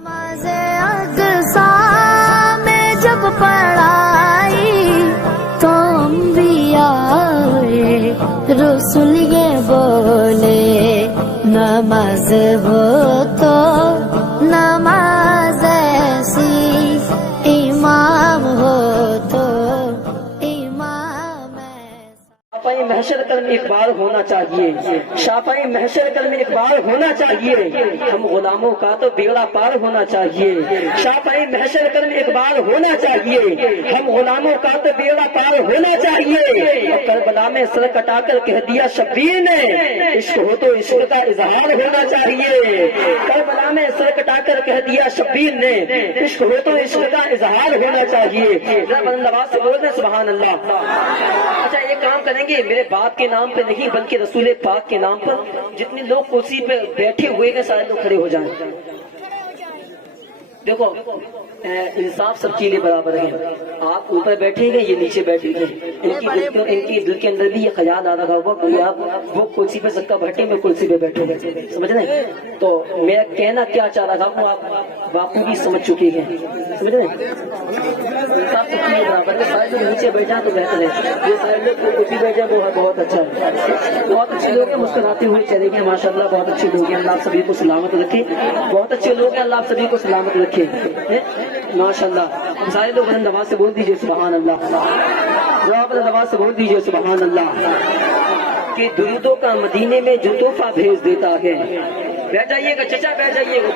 نماز اقصا میں جب پڑھائی تو انبیاء رسول یہ بولے نماز ہو تو نماز ایسی، امام ہو تو امام ایسا۔ شافعی محشر کل میں اقبال ہونا چاہیے، شافعی محشر کل میں اقبال ہونا چاہیے، ہم غلاموں کا تو بیڑا پار ہونا چاہیے، شافعی محشر کل میں اقبال ہونا چاہیے، ہم غلاموں کا تو بیڑا پار ہونا چاہیے۔ اور کربلا میں سر کٹا کر کہہ دیا شبیر نے عشق ہو تو عشق کا اظہار ہونا چاہیے، کربلا میں سر کٹا کر کہہ دیا شبیر نے عشق ہو تو عشق کا اظہار ہونا چاہیے۔ بلند آواز سے بول دیں سبحان اللہ۔ اچھا ایک کام کریں گے، میرے باپ کے نام پہ نہیں بلکہ رسول پاک کے نام پر جتنے لوگ کرسی پہ بیٹھے ہوئے ہیں سارے لوگ کھڑے ہو جائیں۔ دیکھو انصاف سب کے لیے برابر ہے، آپ اوپر بیٹھے ہیں یہ نیچے بیٹھے ہیں، ان کی دل کے اندر بھی یہ خیال آ رہا ہوگا کہ آپ وہ کرسی پہ سکا بھٹے میں کرسی پہ بیٹھے ہیں، سمجھ رہے ہیں؟ تو میرا کہنا کیا چاہ رہا تھا وہ آپ باقی سمجھ چکے ہیں، سمجھ رہے ہیں؟ انصاف سب کے لیے برابر ہے، سارے لوگ نیچے بیٹھ جائیں تو بہتر ہے، یہ سارے لوگ کرسی بیٹھ جائیں وہ بہت اچھا ہے، بہت اچھے لوگ ہیں، مسکراتے ہوئے چلے گئے ماشاء اللہ، بہت اچھے لوگ ہیں، اللہ آپ سبھی کو سلامت رکھے، بہت اچھے لوگ ہیں، اللہ آپ سبھی کو سلامت رکھے ماشاء اللہ۔ سارے لوگ بلند آواز سے بول دیجئے سبحان اللہ، بلند آواز سے بول دیجئے سبحان اللہ۔ کہ درودوں کا مدینے میں جو تحفہ بھیج دیتا ہے، بیٹھ جائیے گا چچا، بیٹھ جائیے گا،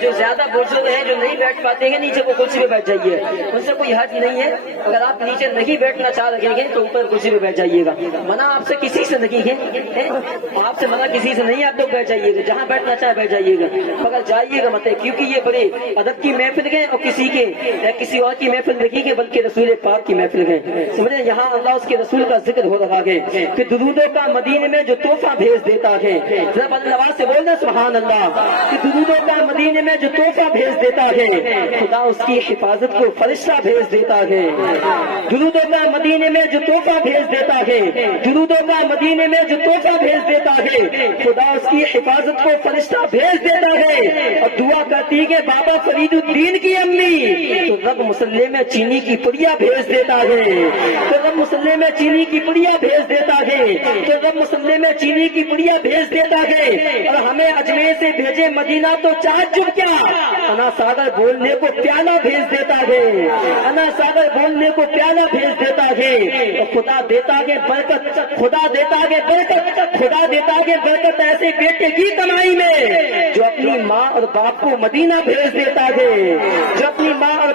جو زیادہ بزرگ ہیں جو نہیں بیٹھ پاتے ہیں نیچے وہ کرسی پہ بیٹھ جائیے، ان سے کوئی حرج نہیں ہے، اگر آپ نیچے نہیں بیٹھنا چاہ رہے ہیں تو اوپر کرسی پہ بیٹھ جائیے گا، منع آپ سے کسی سے نہیں ہے، آپ سے منع کسی سے نہیں، آپ لوگ بیٹھ جائیے گا، جہاں بیٹھنا چاہے بیٹھ جائیے گا، مگر جائیے گا مت، کیونکہ یہ بڑے ادب کی محفل ہے اور کسی اور کی محفل نہیں ہے بلکہ رسول پاک کی محفل ہے، سمجھے؟ یہاں اللہ اس کے رسول کا ذکر ہو رہا ہے کہ درودوں کا مدینے میں جو تحفہ بھیج دیتا ہے، ذرا بلند آواز سے بولنا سبحان اللہ، کہ درودوں کا مدینے میں جو تحفہ بھیج دیتا ہے خدا اس کی حفاظت کو فرشتہ بھیج دیتا ہے، درودوں کا مدینے میں جو تحفہ بھیج دیتا ہے، درودوں کا مدینے میں جو تحفہ بھیج دیتا ہے خدا اس کی حفاظت کو فرشتہ بھیج دیتا ہے، اور دعا کرتی ہے بابا فرید الدین کی امی تو رب مسلح میں چینی کی پڑیا بھیج دیتا ہے، تو رب مسلح میں چینی کی پڑیا بھیج دیتا ہے، تو رب مسلح میں چینی کی پڑیا بھیج دیتا ہے، اور ہمیں اجمیر سے بھیجے مدینہ تو چاہ چپ کیا انا ساگر بولنے کو پیالہ بھیج دیتا ہے، انا ساگر بولنے کو پیالہ بھیج دیتا ہے، اور خدا دیتا ہے برکت، خدا دیتا ہے برکت، خدا دیتا ہے برکت ایسے بیٹے کی کمائی میں جو اپنی ماں اور باپ کو مدینہ بھیج دیتا ہے، جو اپنی ماں اور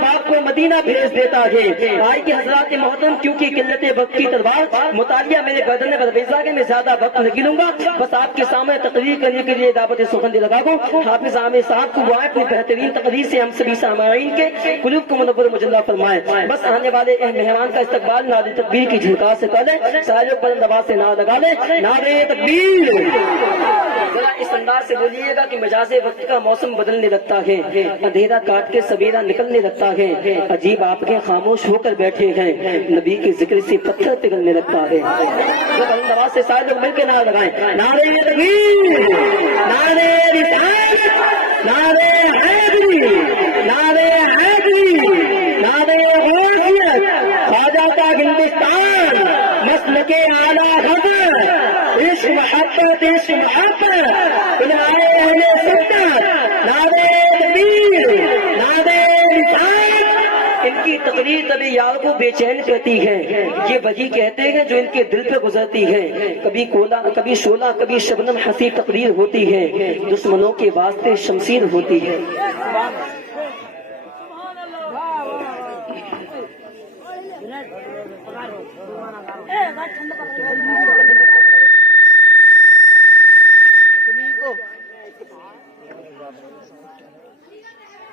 باپ کو مدینہ بھیج دیتا ہے۔ آئی کہ حضرات محترم کیونکہ قلت وقت کی تلوار مطالعہ میرے گردن پر بیزا کے میں زیادہ وقت نہیں لوں گا، بس آپ کے سامنے تقریر کرنے کے لیے دعوت سخن دے لگا دوں، حافظ عامر صاحب کو وہ اپنی بہترین تقریر سے ہم سبھی سامعین کے قلوب کو منور مجلہ فرمائے، بس آنے والے مہمان کا استقبال نعرہ تکبیر کی جھنکار سے کر لیں، سارے لوگ بلند آواز سے نعرہ لگا لیں نعرہ تکبیر، ذرا اس انداز سے بولیے گا کہ مجاز وقت کا موسم بدلنے لگتا ہے، اندھیرا کاٹ کے سویرا نکلنے لگتا ہے، عجیب آپ کے خاموش ہو کر بیٹھے ہیں، نبی کے ذکر سے پتھر پگھلنے لگتا ہے، بلند آواز سے سارے لوگ مل کے نعرہ لگائیں نعرہ تکبیر، نعرہ رسالت، نعرہ حیدری، نعرہ حیدری، نعرہ غوثیت، خواجہ کا ہندوستان، مسلک اعلیٰ حضرت، عشق محبت، عشق محبت، علماء اہل سنت، نعرہ تکبیر، نعرہ رسالت۔ ان کی تقریر طبی یار کو بے چین کرتی ہے، یہ وہی کہتے ہیں جو ان کے دل پہ گزرتی ہے، کبھی کولا کبھی شولا کبھی شبنم ہنسی تقریر ہوتی ہے، دشمنوں کے واسطے شمشیر ہوتی ہے۔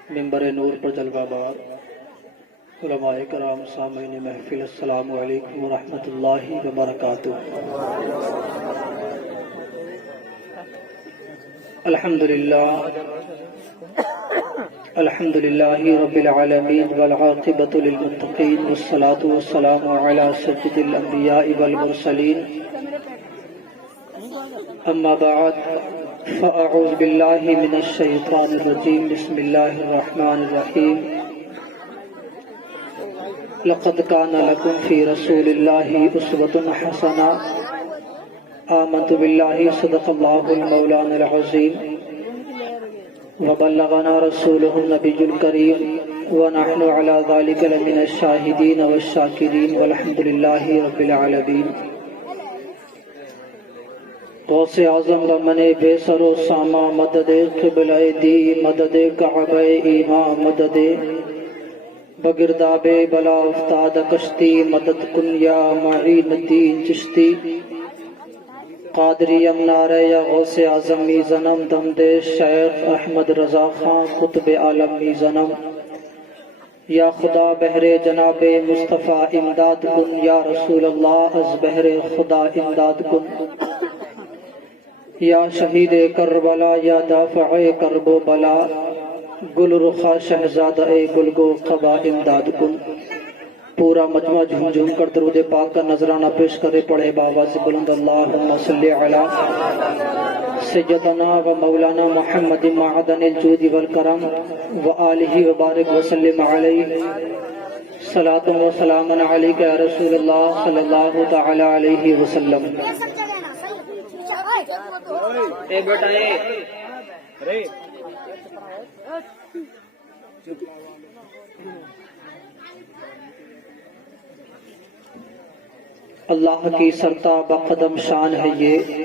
ممبر نور پر جلوہ بار علماء کرام، سامعین محفل، السلام علیکم ورحمۃ اللہ وبرکاتہ۔ الحمدللہ رب العالمین والعاقبۃ للمتقین والصلاة والسلام علی سید الانبیاء والمرسلین، اما بعد فأعوذ بالله من الشيطان الرجيم بسم الله الرحمن الرحيم لقد كان لكم في رسول الله أسوة حسنة آمنت بالله صدق الله المولانا العظيم وبلغنا رسوله النبي الكريم ونحن على ذلك لمن الشاهدين والشاكرين والحمد لله رب العالمين غوث اعظم رمن بے سر و ساما مدد قبلہ دی مدد کعبہ ایمان مدد بگرداب بلا افتاد کشتی مدد کن یا معین الدین چشتی قادری امنار یا غوث اعظم می زنم دم دے شیخ احمد رضا خان قطب عالم می زنم یا خدا بہر جناب مصطفیٰ امداد کن یا رسول اللہ از بہر خدا امداد کن یا شہید کربلا یا دافع کرب و بلا گل رخا شہزادہ گل گو قبا امداد کن پورا مجمع جھوم جھوم کر درود پاک کا نذرانہ پیش کرے پڑھے بآواز بلند اللہم صلی علی سیدنا و مولانا محمد معدن الجود والکرم و آلہ وبارک وسلم علیہ صلاۃ و سلام علیک یا رسول اللہ صلی اللہ تعالی علیہ وسلم اے بیٹا اے اللہ کی سرتاب قدم شان ہے یہ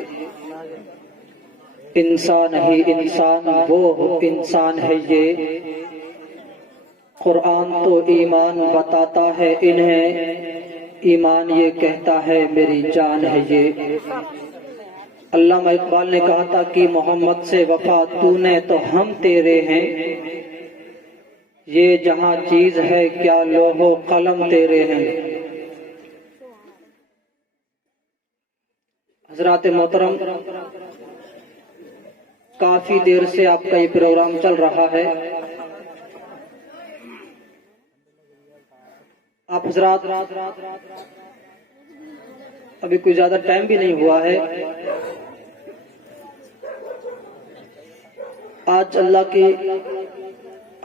انسان ہی انسان وہ انسان ہے یہ قرآن تو ایمان بتاتا ہے انہیں ایمان یہ کہتا ہے میری جان ہے یہ علامہ اقبال نے کہا تھا کہ محمد سے وفا تو نے تو ہم تیرے ہیں یہ جہاں چیز ہے کیا لوح و قلم تیرے ہیں حضرات محترم کافی دیر سے آپ کا یہ پروگرام چل رہا ہے آپ حضرات ابھی کوئی زیادہ ٹائم بھی نہیں ہوا ہے آج اللہ کی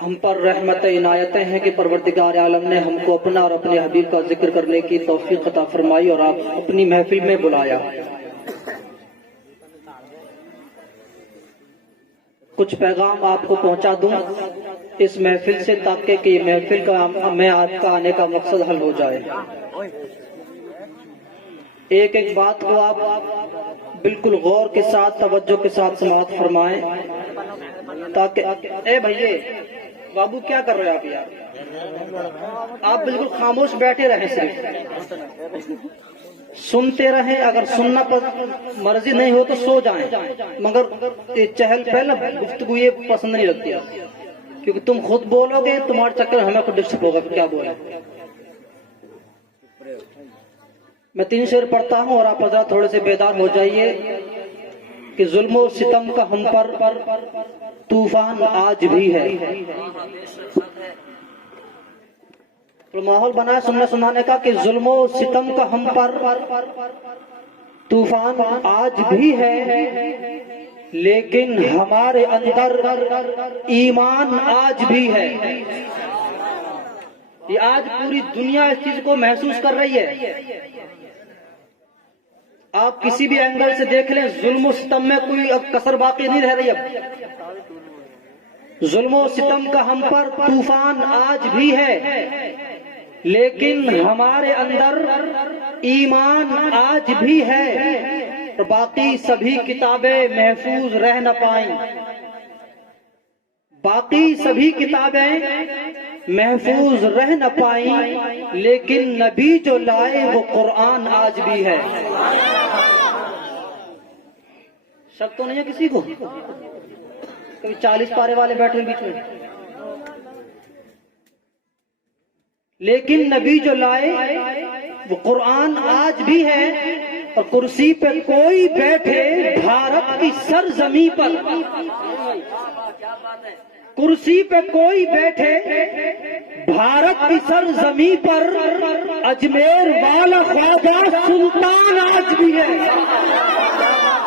ہم پر رحمت عنایتیں ہیں کہ پروردگار عالم نے ہم کو اپنا اور اپنے حبیب کا ذکر کرنے کی توفیق عطا فرمائی اور آپ اپنی محفل میں بلایا کچھ پیغام آپ کو پہنچا دوں اس محفل سے تاکہ کہ یہ محفل کا میں آپ کا آنے کا مقصد حل ہو جائے ایک ایک بات کو آپ بالکل غور کے ساتھ توجہ کے ساتھ سماعت فرمائیں تاکہ اے بھائیے بابو کیا کر رہے ہیں آپ یار آپ بالکل خاموش بیٹھے رہیں صرف سنتے رہیں اگر سننا مرضی نہیں ہو تو سو جائیں مگر چہل پہل گفتگو یہ پسند نہیں لگتی کیونکہ تم خود بولو گے تمہارے چکر ہمیں خود ڈسٹرب ہوگا کیا بولیں میں 3 شعر پڑھتا ہوں اور آپ حضرات تھوڑے سے بیدار ہو جائیے کہ ظلم و ستم کا ہم پر طوفان آج بھی ہے تو ماحول بنا سننے سنانے کا کہ ظلم و ستم کا ہم پر طوفان آج بھی ہے لیکن ہمارے اندر ایمان آج بھی ہے یہ آج پوری دنیا اس چیز کو محسوس کر رہی ہے آپ کسی بھی اینگل سے دیکھ لیں ظلم و ستم میں کوئی اب کسر باقی نہیں رہ رہی اب ظلم و ستم کا ہم پر طوفان آج بھی ہے لیکن ہمارے اندر ایمان آج بھی ہے اور باقی سبھی کتابیں محفوظ رہ نہ پائیں باقی سبھی کتابیں محفوظ رہ نہ پائیں لیکن نبی جو لائے وہ قرآن آج بھی ہے شک تو نہیں ہے کسی کو کبھی 40 پارے والے بیٹھے بیچ میں لیکن نبی جو لائے وہ قرآن آج بھی ہے اور کرسی پہ کوئی بیٹھے بھارت کی سرزمین پر کرسی پہ کوئی بیٹھے بھارت کی سرزمین پر اجمیر والا خواجہ سلطان آج بھی ہے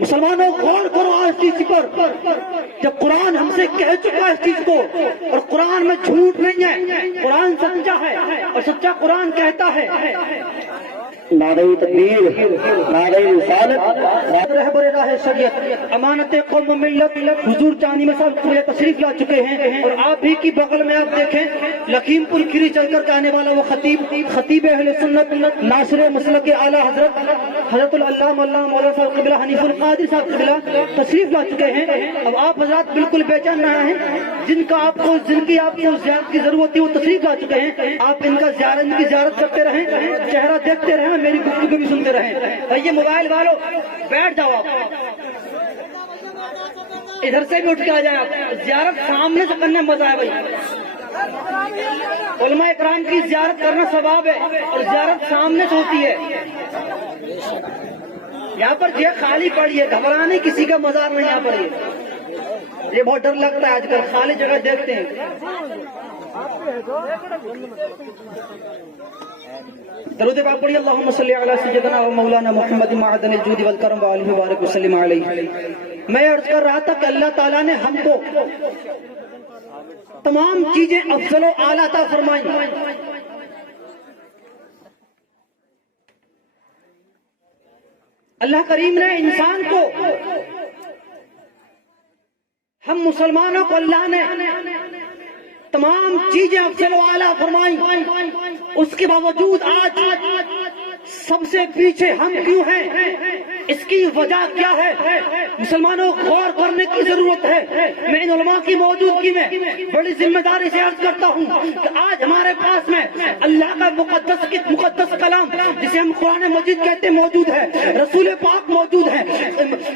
مسلمانوں غور کرو اس چیز پر، جب قرآن ہم سے کہہ چکا ہے اس چیز کو، اور قرآن میں جھوٹ نہیں ہے، قرآن سچا ہے اور سچا قرآن کہتا ہے نعرہ تکبیر، نعرہ رسالت، رہبر راہ شریعت امانت قوم و ملت حضور چاندنی میں صاحب پورے تشریف لا چکے ہیں، اور آپ بھی کی بغل میں آپ دیکھیں لکھیم پور کھیری چل کر کے آنے والا وہ خطیب اہل سنت ناصر مسلک اعلیٰ حضرت العلامہ مولانا صاحب قبلہ حنیف القادری صاحب قبلہ تشریف لا چکے ہیں۔ اب آپ حضرات بالکل بے چین نہ ہیں، جن کی آپ کو زیارت کی ضرورت تھی وہ تشریف لا چکے ہیں، آپ ان کی زیارت کرتے رہیں، چہرہ دیکھتے رہیں، میری گفتگو بھی سنتے رہیں۔ یہ موبائل والوں بیٹھ جاؤ، آپ ادھر سے بھی اٹھ کے آ جائیں، آپ زیارت سامنے سے کرنے مزہ ہے بھائی، علماء اکرام کی زیارت کرنا ثواب ہے اور زیارت سامنے سے ہوتی ہے۔ یہاں پر جگہ خالی پڑی ہے، گھبرانے کسی کا مزار نہیں یہاں پر، یہ بہت ڈر لگتا ہے آج کل خالی جگہ دیکھتے ہیں۔ درود پاک پڑھیے، اللہم صلی علی سیدنا و مولانا محمد معدن الجود والکرم وآلہ وبارک وسلم علیہ۔ میں عرض کر رہا تھا کہ اللہ تعالیٰ نے ہم کو تمام چیزیں افضل و اعلیٰ عطا فرمائیں، اللہ کریم نے انسان کو، ہم مسلمانوں کو اللہ نے تمام چیزیں افضل و اعلیٰ فرمائیں، اس کے باوجود آج سب سے پیچھے ہم کیوں ہیں؟ اس کی وجہ کیا ہے؟ مسلمانوں غور کرنے کی ضرورت ہے۔ میں ان علماء کی موجودگی میں بڑی ذمہ داری سے عرض کرتا ہوں کہ آج ہمارے پاس میں اللہ کا مقدس کلام جسے ہم قرآن مجید کہتے ہیں موجود ہے، رسول پاک موجود ہے،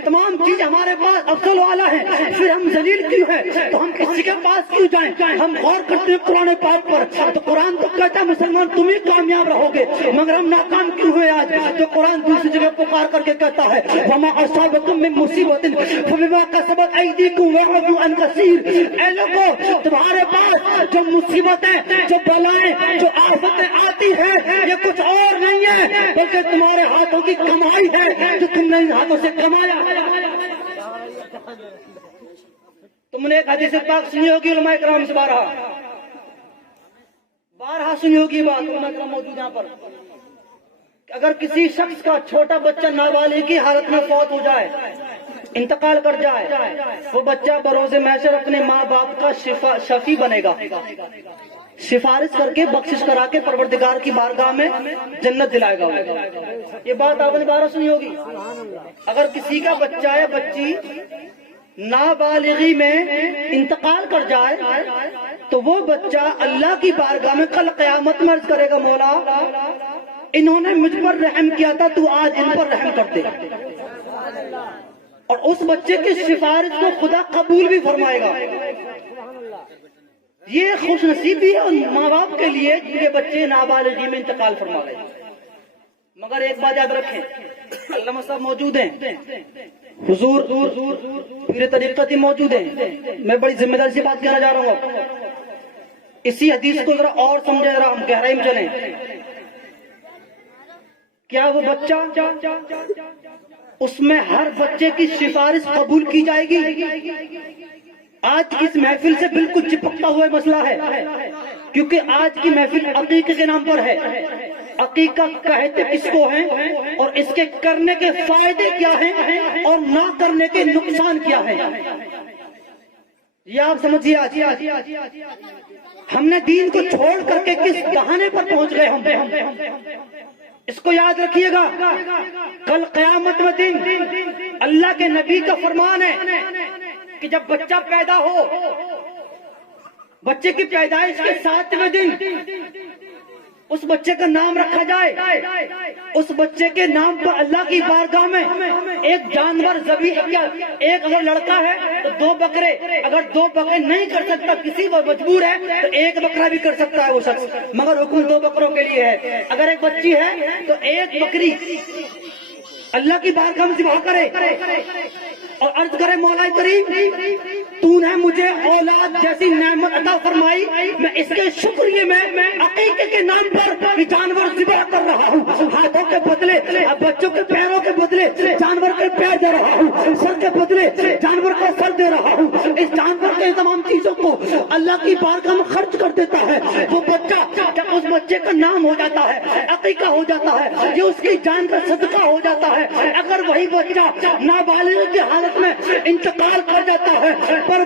تمام چیز ہمارے پاس افضل و اعلیٰ ہے، پھر ہم ذلیل کیوں ہیں؟ تو ہم کسی کے پاس کیوں جائیں؟ ہم غور کرتے ہیں قرآن پاک پر، تو قرآن تو کہتا ہے مسلمان تم ہی کامیاب رہو گے، مگر ہم ناکام کیوں ہوئے آج؟ تو قرآن دوسری جگہ پکار کر کے کہتا ہے وَمَا أَصَابَكُم مِّن مُّصِيبَةٍ فَبِمَا كَسَبَتْ أَيْدِيكُمْ وَيَعْفُو عَن كَثِيرٍ۔ اے لوگوں، تمہارے پاس جو مصیبتیں، جو بلائیں، جو آفتیں آتی ہیں، یہ کچھ اور نہیں ہے بلکہ تمہارے ہاتھوں کی کمائی ہے جو تم نے ان ہاتھوں سے کمایا۔ تم نے ایک حدیث پاک سنی ہوگی علماء کرام سے، بارہا سنی ہوگی بات، علماء کرام موجود یہاں پر، اگر کسی شخص کا چھوٹا بچہ نابالغ کی حالت میں فوت ہو جائے، انتقال کر جائے، وہ بچہ بروز محشر اپنے ماں باپ کا شفیع بنے گا، سفارش کر کے بخشش کرا کے پروردگار کی بارگاہ میں جنت دلائے گا۔ یہ بات آپ نے بارہ سنی ہوگی۔ اگر کسی کا بچہ یا بچی نابالغی میں انتقال کر جائے تو وہ بچہ اللہ کی بارگاہ میں کل قیامت میں عرض کرے گا مولا انہوں نے مجھ پر رحم کیا تھا، تو آج ان پر رحم کر دے، اور اس بچے کی سفارش کو خدا قبول بھی فرمائے گا۔ یہ خوش نصیبی ہے ان ماں باپ کے لیے جن کے بچے نابالغی میں انتقال فرما گئے۔ مگر ایک بات یاد رکھیں، علامہ صاحب موجود ہیں، حضور پیر طریقت موجود ہیں، میں بڑی ذمہ داری سے بات کہنا جا رہا ہوں۔ اسی حدیث کو ذرا اور سمجھیں، ذرا ہم گہرائی میں چلیں۔ کیا وہ بچہ، اس میں ہر بچے کی سفارش قبول کی جائے گی؟ آج کی اس محفل سے بالکل چپکتا ہوا مسئلہ ہے، کیونکہ آج کی محفل عقیقے کے نام پر ہے۔ عقیقہ کہتے کس کو ہیں اور اس کے کرنے کے فائدے کیا ہیں اور نہ کرنے کے نقصان کیا ہیں، یہ آپ سمجھیے۔ آج ہم نے دین کو چھوڑ کر کے کس بہانے پر پہنچ گئے ہم، اس کو یاد رکھیے گا۔ کل قیامت میں دن اللہ کے نبی کا فرمان ہے کہ جب بچہ پیدا ہو، بچے کی پیدائش کے 7ویں دن اس بچے کا نام رکھا جائے، اس بچے کے نام پر اللہ کی بارگاہ میں ایک جانور ذبیح کیا، ایک اگر لڑکا ہے تو 2 بکرے، اگر 2 بکرے نہیں کر سکتا، کسی وہ مجبور ہے تو 1 بکرا بھی کر سکتا ہے وہ شخص، مگر حکم 2 بکروں کے لیے ہے۔ اگر ایک بچی ہے تو 1 بکری اللہ کی بارگاہ میں ذبح کرے اور عرض کرے مولا کریم تو نے مجھے اولاد جیسی نعمت عطا فرمائی، میں اس کے شکریہ میں عقیقے کے نام پر جانور ذبح کر رہا ہوں، ہاتھوں کے بدلے بچوں کے پیروں کے بدلے جانور کے پیر دے رہا ہوں، سر کے بدلے جانور کا سر دے رہا ہوں۔ اس جانور کے تمام چیزوں کو اللہ کی بارگاہ میں خرچ کر دیتا ہے، وہ بچہ جب اس بچے کا نام ہو جاتا ہے، عقیقہ ہو جاتا ہے، یہ اس کی جان کا صدقہ ہو جاتا ہے۔ اگر وہی بچہ نابالغ کی حالت میں انتقال کر جاتا ہے،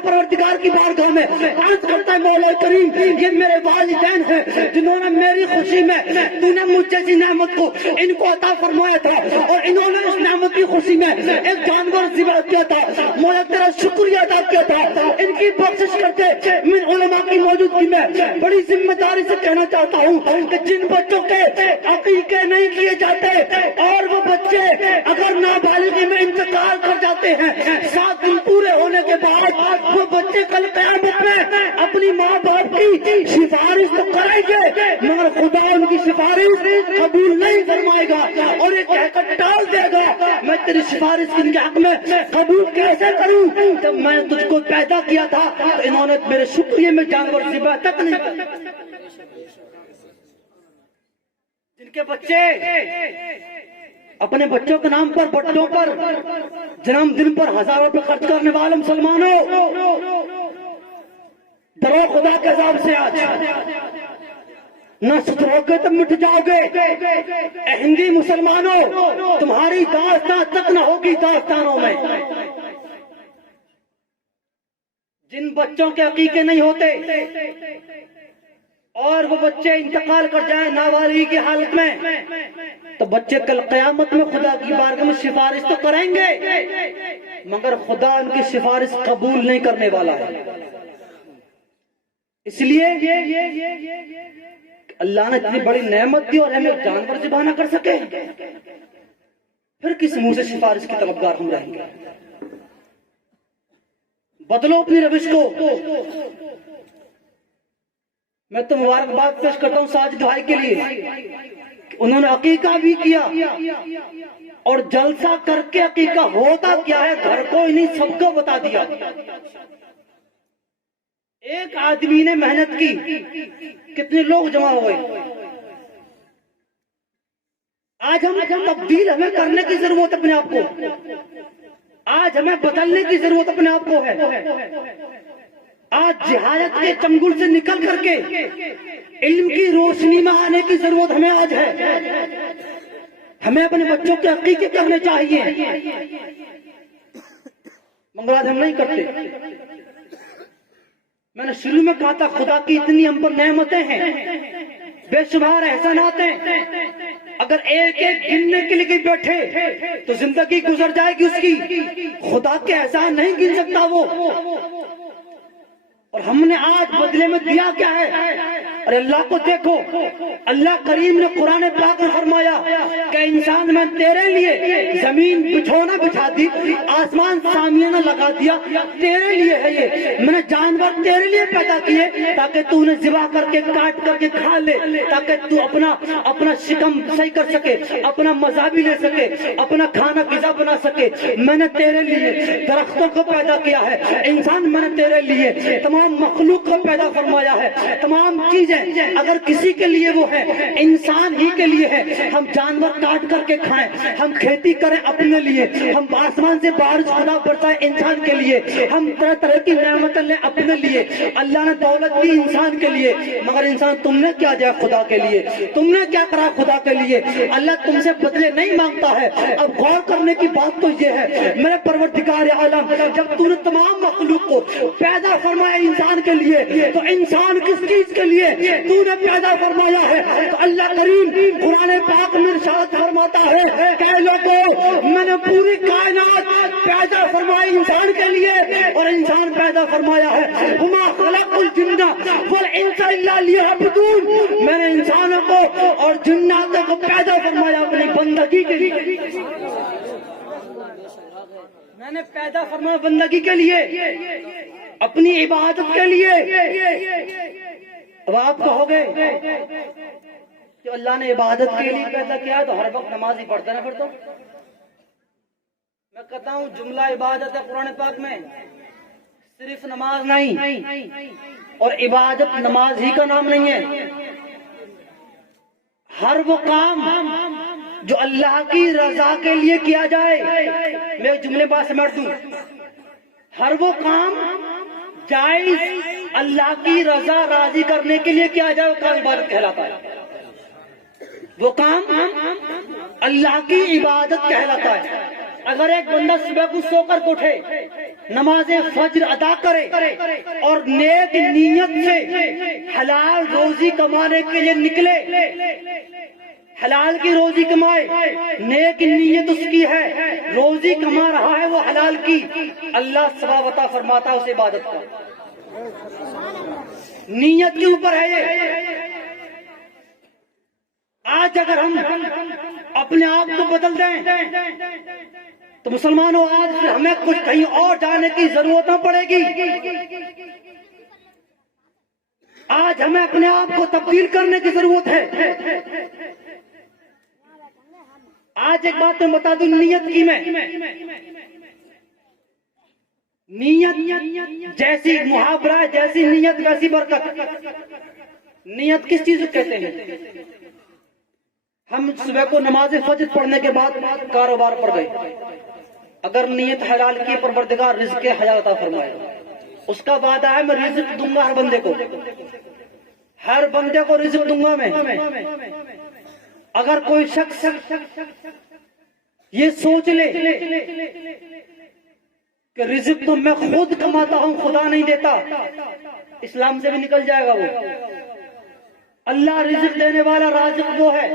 پروردگار کی بارگاہ میں عرض کرتا ہے مولا کریم یہ میرے والدین ہیں جنہوں نے میری خوشی میں تو نے مجھ جیسی نعمت کو ان کو عطا فرمایا تھا، اور انہوں نے اس نعمت کی خوشی میں ایک جانور ذبح کیا تھا، مولا تیرا شکریہ ادا کیا تھا، ان کی بخشش کرتے من علماء کی موجودگی میں بڑی ذمہ داری سے کہنا چاہتا ہوں کہ جن بچوں کے عقیقے نہیں کیے جاتے اور وہ بچے اگر نابالغی میں انتقال کر جاتے ہیں، 7 دن پورے ہونے کے بعد وہ بچے کل قیامت میں اپنی ماں باپ کی سفارش تو کریں گے مگر خدا ان کی سفارش قبول نہیں فرمائے گا، اور یہ کہہ کر ٹال دے گا میں تیری سفارش ان کے حق میں قبول کیسے کروں، جب میں نے تجھ کو پیدا کیا تھا تو انہوں نے میرے شکریہ میں جانور ذبح تک نہیں کیا۔ جن کے بچے اپنے بچوں کے نام پر بٹوں پر جنم دن پر ہزاروں روپے خرچ کرنے والے مسلمانوں، ڈرو خدا کے عذاب سے، آج نہ سترو گے تو مٹ جاؤ گے۔ اے ہندی مسلمانوں تمہاری داستان تک نہ ہوگی داستانوں میں۔ جن بچوں کے عقیقے نہیں ہوتے اور وہ بچے انتقال کر جائیں نابالغی کی حالت میں، تو بچے کل قیامت میں خدا کی بارگاہ میں سفارش تو کریں گے مگر خدا ان کی سفارش قبول نہیں کرنے والا ہے۔ اس لیے اللہ نے اتنی بڑی نعمت دی اور ہمیں جانور ذبح نہ کر سکے، پھر کس منہ سے سفارش کی طلبگار ہم رہیں گے؟ بدلو اپنی روش کو۔ میں تو مبارکباد پیش کرتا ہوں ساجد بھائی کے لیے، انہوں نے عقیقہ بھی کیا اور جلسہ کر کے عقیقہ ہوتا کیا ہے گھر کو ہی نہیں سب کو بتا دیا۔ ایک آدمی نے محنت کی، کتنے لوگ جمع ہوئے۔ آج ہم تبدیل ہمیں کرنے کی ضرورت اپنے آپ کو، آج ہمیں بدلنے کی ضرورت اپنے آپ کو ہے۔ آج جہالت کے چنگل سے نکل کر کے علم کی روشنی میں آنے کی ضرورت ہمیں آج ہے۔ ہمیں اپنے بچوں کے عقیقے کرنے چاہیے مگر آج ہم نہیں کرتے۔ میں نے شروع میں کہا تھا خدا کی اتنی ہم پر نعمتیں ہیں، بے شمار احسانات ہیں، اگر ایک ایک گننے کے لیے بیٹھے تو زندگی گزر جائے گی اس کی، خدا کے احسان نہیں گن سکتا وہ۔ اور ہم نے آج بدلے میں دیا کیا ہے؟ اور اللہ کو دیکھو، اللہ کریم نے قرآن پاک میں فرمایا کہ انسان میں تیرے لیے زمین بچھونا بچھا دی، آسمان سامیانہ لگا دیا، تیرے لیے ہے یہ۔ میں نے جانور تیرے لیے پیدا کیے تاکہ تو انہیں ذبح کر کے کاٹ کر کے کھا لے، تاکہ تو اپنا شکم صحیح کر سکے، اپنا مزہ بھی لے سکے، اپنا کھانا غذا بنا سکے۔ میں نے تیرے لیے درختوں کو پیدا کیا ہے، انسان میں نے تیرے لیے تمام مخلوق کو پیدا فرمایا ہے۔ تمام چیزیں اگر کسی کے لیے وہ ہے، انسان ہی کے لیے ہے۔ ہم جانور کاٹ کر کے کھائیں، ہم کھیتی کریں اپنے لیے، ہم آسمان سے بارش خدا برسائے انسان کے لیے، ہم طرح طرح کی نعمتیں لیں اپنے لیے۔ اللہ نے دولت دی انسان کے لیے، مگر انسان تم نے کیا دیا خدا کے لیے؟ تم نے کیا کرا خدا کے لیے؟ اللہ تم سے بدلے نہیں مانگتا ہے۔ اب غور کرنے کی بات تو یہ ہے میرے پروردگار عالم، جب تو نے تمام مخلوق کو پیدا فرمایا انسان کے لیے، تو انسان کس چیز کے لیے تو نے پیدا فرمایا ہے؟ تو اللہ کریم قرآن پاک میں ارشاد فرماتا ہے کہ لوگوں میں نے پوری کائنات پیدا فرمائی انسان کے لیے، اور انسان پیدا فرمایا ہے وما خلق الجن والانس الا لیعبدون، میں نے انسانوں کو اور جناتوں کو پیدا فرمایا اپنی بندگی کے لیے۔ میں نے پیدا فرمایا بندگی کے لیے، اپنی عبادت کے لیے۔ اب آپ کہو گے کہ اللہ نے عبادت کے لیے پیدا کیا تو ہر وقت نماز ہی پڑھتا نہ پڑھتا؟ میں کہتا ہوں جملہ عبادت ہے قرآن پاک میں صرف نماز نہیں اور عبادت نماز ہی کا نام نہیں ہے. ہر وہ کام جو اللہ کی رضا کے لیے کیا جائے، میں ایک جملے بات سمیٹ دوں، ہر وہ کام جائز اللہ کی رضا راضی کرنے کے لیے کیا جائے وہ کام عبادت کہلاتا ہے. وہ کام اللہ کی عبادت کہلاتا ہے. اگر ایک بندہ صبح کو سو کر اٹھے، نماز فجر ادا کرے اور نیک نیت سے حلال روزی کمانے کے لیے نکلے، حلال کی روزی کمائے، نیک نیت اس کی ہے، روزی کما رہا ہے وہ حلال کی، اللہ ثواب عطا فرماتا ہے اس عبادت کا. نیت کے اوپر ہے یہ. آج اگر ہم اپنے آپ کو بدل دیں تو مسلمانوں آج ہمیں کچھ کہیں اور جانے کی ضرورت نہ پڑے گی. آج ہمیں اپنے آپ کو تبدیل کرنے کی ضرورت ہے. آج ایک بات میں بتا دوں نیت کی، میں نیت جیسی محاورہ ہے، جیسی نیت ویسی برکت. نیت کس چیز کو کہتے ہیں؟ ہم صبح کو نماز فجر پڑھنے کے بعد کاروبار پر گئے، اگر نیت حلال کی پروردگار رزق حلال عطا فرمائے، اس کا وعدہ ہے میں رزق دوں گا ہر بندے کو، ہر بندے کو رزق دوں گا میں. اگر کوئی شخص یہ سوچ لے کہ رزق تو میں خود کماتا ہوں خدا نہیں دیتا، اسلام سے بھی نکل جائے گا. وہ اللہ رزق دینے والا رازق وہ ہے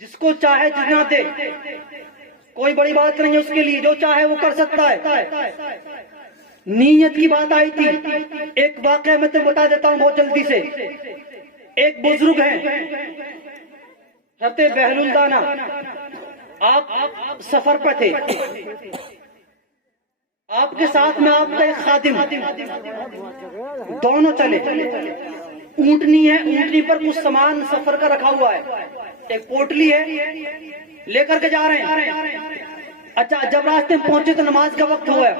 جس کو چاہے جتنا دے، کوئی بڑی بات نہیں ہے اس کے لیے، جو چاہے وہ کر سکتا ہے. نیت کی بات آئی تھی، ایک واقعہ میں تمہیں بتا دیتا ہوں بہت جلدی سے. ایک بزرگ ہیں حضرت بہل الدانہ، آپ سفر پر تھے، آپ کے ساتھ میں آپ کا ایک خادم، دونوں چلے. اونٹنی ہے، اونٹنی پر کچھ سامان سفر کا رکھا ہوا ہے، ایک پوٹلی ہے، لے کر کے جا رہے ہیں. اچھا جب راستے میں پہنچے تو نماز کا وقت ہوا ہے.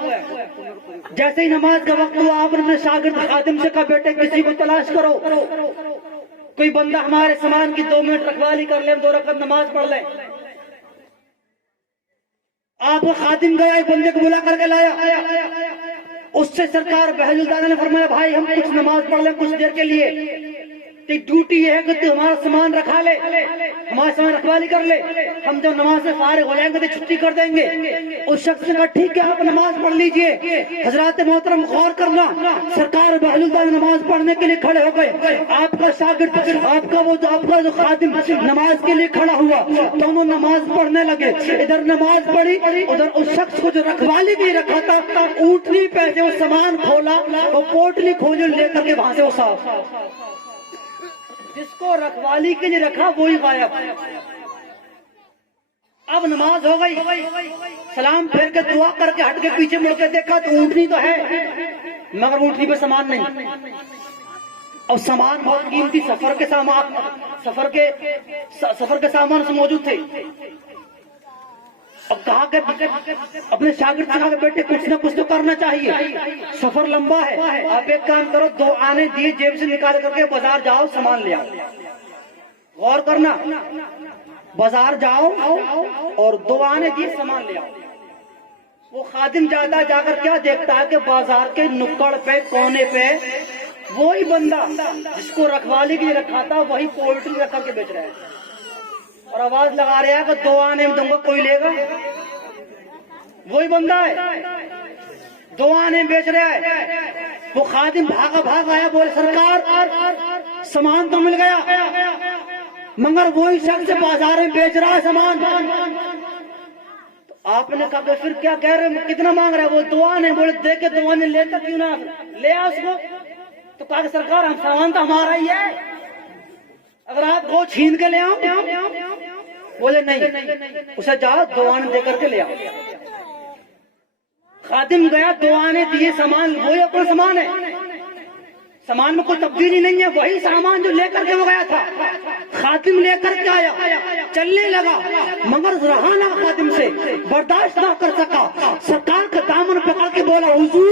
جیسے ہی نماز کا وقت ہوا آپ نے شاگرد خادم سے کہا بیٹے کسی کو تلاش کرو، کوئی بندہ ہمارے سامان کی 2 منٹ رکھوالی کر لیں، 2 رکعت نماز پڑھ لیں. آپ کا خادم گیا، ایک بندے کو بلا کر کے لایا. اس سے سرکار بہل الدانہ نے فرمایا بھائی ہم کچھ نماز پڑھ لیں کچھ دیر کے لیے، ڈیوٹی یہ ہے کہ تو ہمارا سامان رکھا لے، ہمارا سامان رکھوالی کر لے، ہم جب نماز سے فارغ ہو جائیں گے تو چھٹی کر دیں گے. اس شخص نے کہا ٹھیک ہے آپ نماز پڑھ لیجئے. حضرات محترم غور کرنا، سرکار بہل الدانہ نماز پڑھنے کے لیے کھڑے ہو گئے. آپ کا شاگرد، آپ کا جو خادم نماز کے لیے کھڑا ہوا، دونوں نماز پڑھنے لگے. ادھر نماز پڑھی، ادھر اس شخص کو جو رکھوالی بھی رکھا تھا اونٹنی پہ سے وہ سامان کھولا، وہ پوٹلی کھولی لے کر کے وہاں سے وہ صاف. جس کو رکھوالی کے لیے رکھا وہی غائب. اب نماز ہو گئی، سلام پھیر کے دعا کر کے ہٹ کے پیچھے مڑ کے دیکھا تو اونٹنی تو ہے مگر اونٹنی پہ سامان نہیں. اور سامان بہت قیمتی، سفر کے سامان سے موجود تھے. اب کہا کہ اپنے شاگرد سے کہا کہ بیٹے کچھ نہ کچھ تو کرنا چاہیے، سفر لمبا ہے، آپ ایک کام کرو 2 آنے دیے جیب سے نکال کر کے بازار جاؤ سامان لے آؤ. غور کرنا، بازار جاؤ اور 2 آنے دیے سامان لے آؤ. وہ خادم جاتا جا کر کیا دیکھتا ہے کہ بازار کے نکڑ پہ کونے پہ وہی بندہ جس کو رکھوالی کے لیے رکھا تھا وہی پولٹری رکھ کر کے بیچ رہا ہے اور آواز لگا رہا ہے کہ 2 آنے میں دوں گا کوئی لے گا. وہی بندہ ہے 2 آنے بیچ رہا ہے. وہ خادم بھاگ آیا، بولے سرکار سامان تو مل گیا مگر وہی شخص بازار میں بیچ رہا ہے سامان. آپ نے کہا کہ پھر کیا کہہ رہے ہیں، کتنا مانگ رہا ہے؟ وہ 2 آنے. بولے دیکھ کے 2 آنے لیتا کیوں نہ لے آ اس کو. تو کہا کہ سرکار ہم سامان تو ہمارا ہی ہے، اگر آپ وہ چھین کے لے آؤ. بولے نہیں، اسے جاؤ 2 آنے دے کر کے لے آؤ. خادم گیا، 2 آنے دیے، سامان وہی اپنا سامان ہے، سامان میں کوئی تبدیلی نہیں ہے، وہی سامان جو لے کر کے وہ گیا تھا. خادم لے کر کے آیا، چلنے لگا مگر رہا نہ خادم سے، برداشت نہ کر سکا. سرکار کا دامن پکڑ کے بولا حضور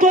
2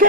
2